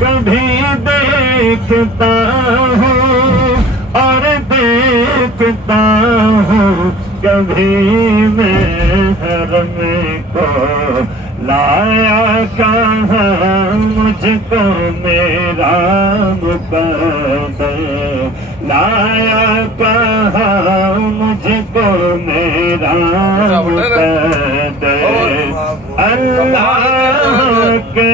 کبھی دیکھتا ہوں اور دیکھتا ہوں کبھی میں حرم کو لایا کہاں مجھ کو میرا مقدر لایا کہاں مجھ کو میرا مقدر اللہ کے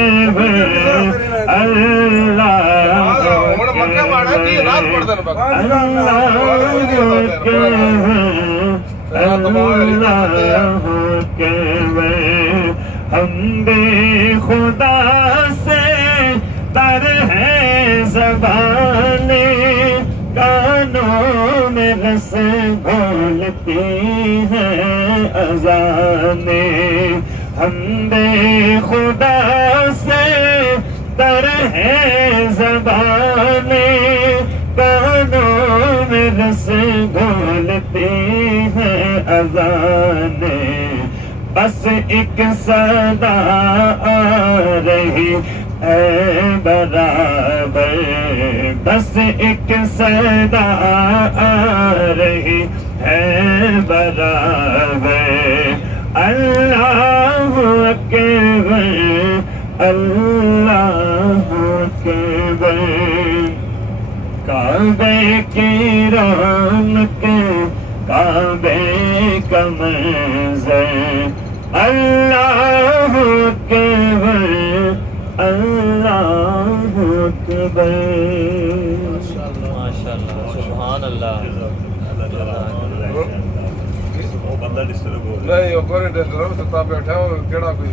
ہم بے خدا سے تر ہے زبانیں کانوں میں رس گھولتی ہیں اذانیں ہم بے خدا سے تر ہے زبانیں کانوں میں رس گھولتی ہیں اذانیں بس ایک صدا آ رہی ہے برابر بس ایک صدا آ رہی ہے برابر اللہ اکبر اللہ اکبر کعبے کی رونق کعبے کا منظر اللہ اکبر اللہ اکبر ماشاءاللہ سبحان اللہ نہیں وہ کوئی ڈسٹرب ستا بیٹھا کیڑا کوئی